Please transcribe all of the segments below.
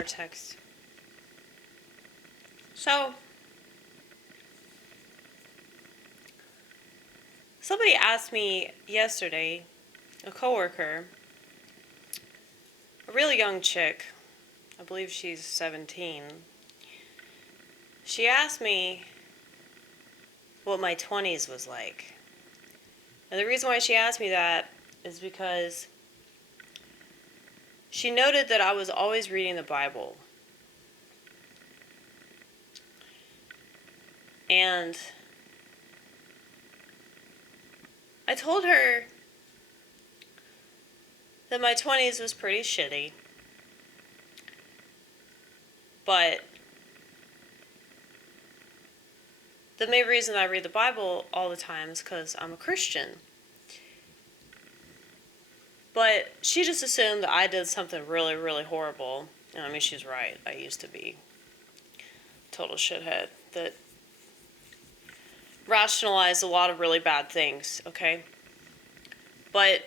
more text. So, somebody asked me yesterday, a coworker, a really young chick, I believe she's 17. She asked me what my 20s was like. And the reason why she asked me that is because she noted that I was always reading the Bible. And I told her that my 20s was pretty shitty. But the main reason I read the Bible all the time is because I'm a Christian. But she just assumed that I did something really, really horrible. And I mean, she's right. I used to be a total shithead that rationalized a lot of really bad things, okay? But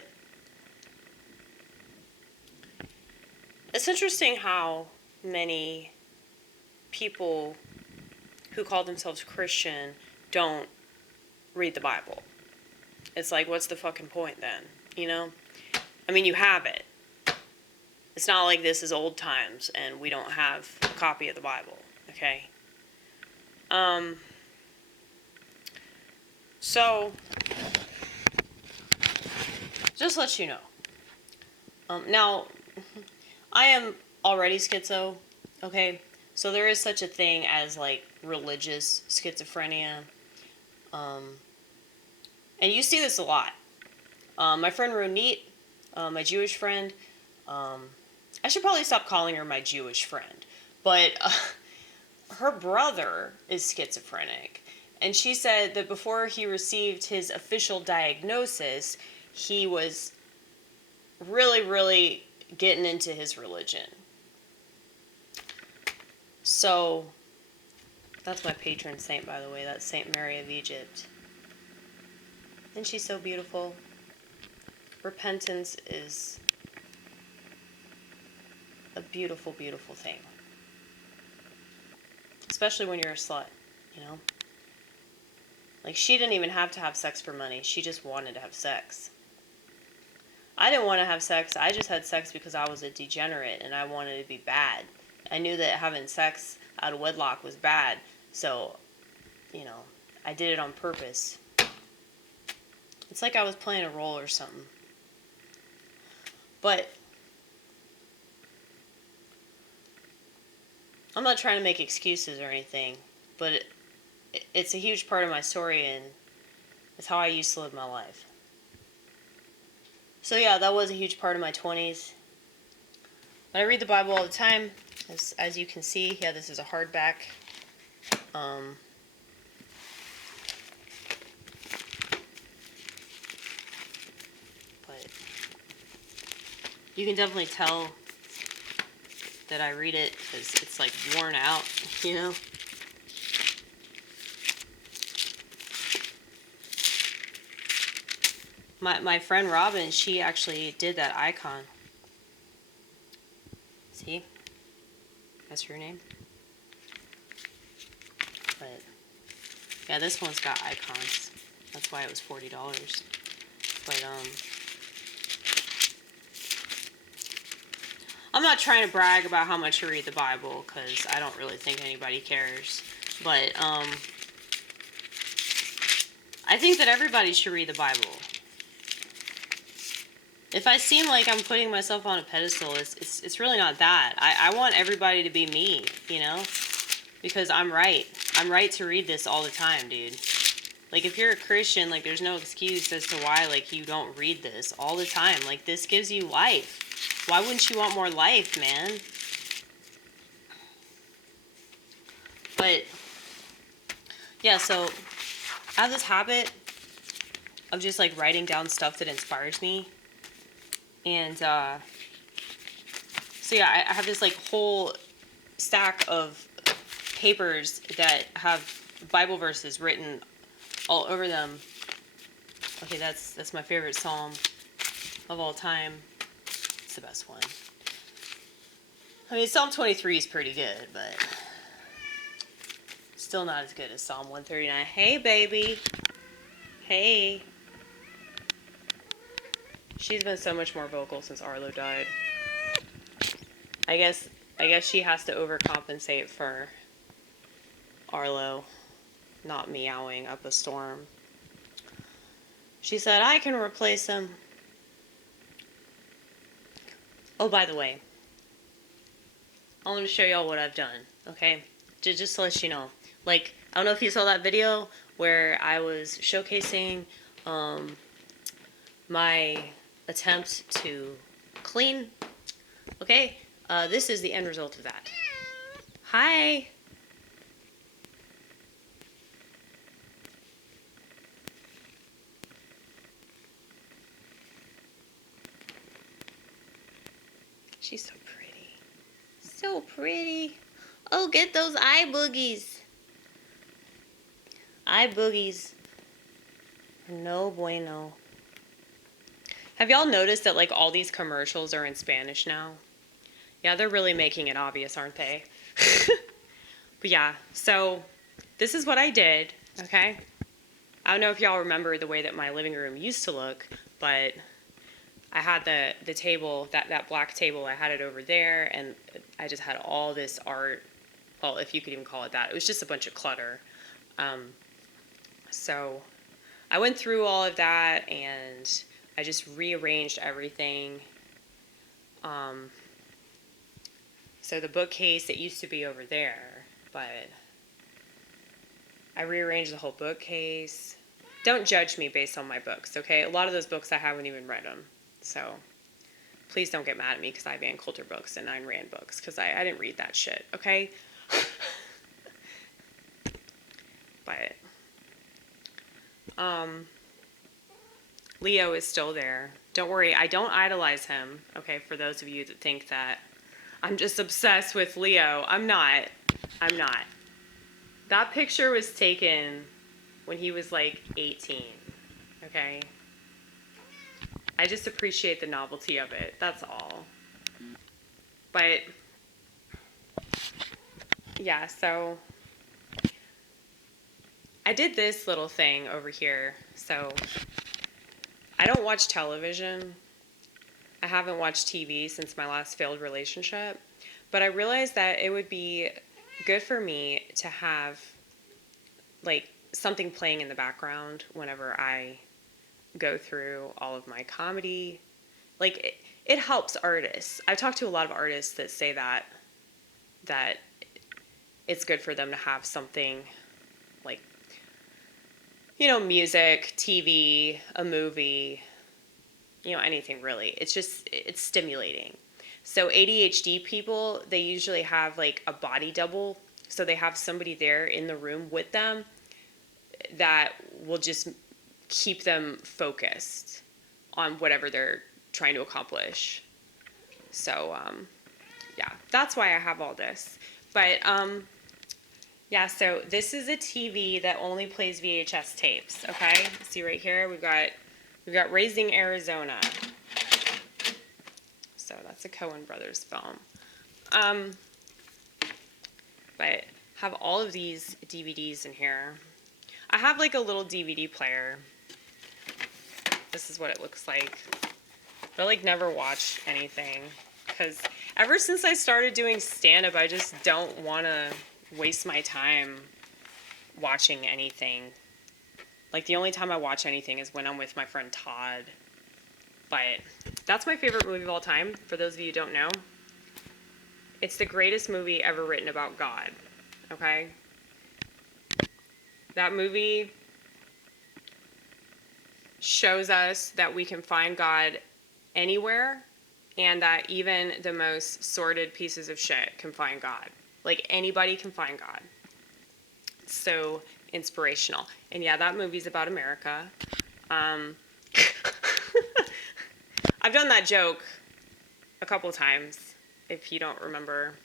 it's interesting how many people who call themselves Christian don't read the Bible. It's like, what's the fucking point then, you know? I mean, you have it. It's not like this is old times and we don't have a copy of the Bible, okay? So, just let you know. Now, I am already schizo, okay? So there is such a thing as, like, religious schizophrenia. And you see this a lot. My friend Ronnit, my Jewish friend, I should probably stop calling her my Jewish friend, but her brother is schizophrenic. And she said that before he received his official diagnosis, he was really, really getting into his religion. So, that's my patron saint, by the way. That's Saint Mary of Egypt. Isn't she so beautiful? Repentance is a beautiful, beautiful thing. Especially when you're a slut, you know? Like, she didn't even have to have sex for money. She just wanted to have sex. I didn't want to have sex. I just had sex because I was a degenerate and I wanted to be bad. I knew that having sex out of wedlock was bad. So, you know, I did it on purpose. It's like I was playing a role or something. But I'm not trying to make excuses or anything, but it's a huge part of my story and it's how I used to live my life. So yeah, that was a huge part of my 20s. But I read the Bible all the time, as you can see. Yeah, this is a hardback. But you can definitely tell that I read it because it's like worn out, you know? My friend Robin, she actually did that icon. See? That's her name. But yeah, this one's got icons. That's why it was $40. But I'm not trying to brag about how much I read the Bible because I don't really think anybody cares. But I think that everybody should read the Bible. If I seem like I'm putting myself on a pedestal, it's really not that. I want everybody to be me, you know? Because I'm right. I'm right to read this all the time, dude. Like, if you're a Christian, like, there's no excuse as to why, like, you don't read this all the time. Like, this gives you life. Why wouldn't you want more life, man? But, yeah, so I have this habit of just, like, writing down stuff that inspires me. And, so yeah, I have this, like, whole stack of papers that have Bible verses written all over them. Okay, that's my favorite psalm of all time. It's the best one. I mean, Psalm 23 is pretty good, but still not as good as Psalm 139. Hey, baby. Hey. She's been so much more vocal since Arlo died. I guess she has to overcompensate for Arlo not meowing up a storm. She said, I can replace him. Oh, by the way, I want to show y'all what I've done, okay? Just to let you know. Like, I don't know if you saw that video where I was showcasing my attempt to clean. Okay, this is the end result of that. Hi. She's so pretty. So pretty. Oh, get those eye boogies. Eye boogies. No bueno. Have y'all noticed that, like, all these commercials are in Spanish now? Yeah, they're really making it obvious, aren't they? But yeah, so this is what I did, okay? I don't know if y'all remember the way that my living room used to look, but I had the table, that black table, I had it over there, and I just had all this art. Well, if you could even call it that. It was just a bunch of clutter. So I went through all of that, and I just rearranged everything. So the bookcase, it used to be over there, but I rearranged the whole bookcase. Don't judge me based on my books, okay? A lot of those books I haven't even read them. So please don't get mad at me because I banned Coulter books and Ayn Rand books because I didn't read that shit, okay? But Leo is still there. Don't worry, I don't idolize him, okay, for those of you that think that I'm just obsessed with Leo. I'm not. That picture was taken when he was like 18, okay? I just appreciate the novelty of it, that's all. But yeah, so I did this little thing over here. So I don't watch television. I haven't watched TV since my last failed relationship, but I realized that it would be good for me to have like something playing in the background whenever I go through all of my comedy. Like it helps artists. I've talked to a lot of artists that say that it's good for them to have something like, you know, music, TV, a movie, you know, anything really. It's stimulating. So ADHD people, they usually have like a body double. So they have somebody there in the room with them that will just keep them focused on whatever they're trying to accomplish. So, yeah, that's why I have all this. But, yeah, so this is a TV that only plays VHS tapes, okay? See right here, we've got Raising Arizona. So that's a Coen Brothers film. But have all of these DVDs in here. I have like a little DVD player. This is what it looks like. But I like never watch anything because ever since I started doing stand-up, I just don't want to waste my time watching anything. Like the only time I watch anything is when I'm with my friend Todd. But that's my favorite movie of all time, for those of you who don't know. It's the greatest movie ever written about God, okay? That movie shows us that we can find God anywhere, and that even the most sordid pieces of shit can find God. Like, anybody can find God. It's so inspirational. And yeah, that movie's about America. I've done that joke a couple times, if you don't remember.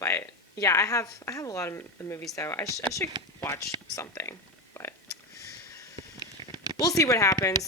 But yeah, I have a lot of movies though. I should watch something, but we'll see what happens.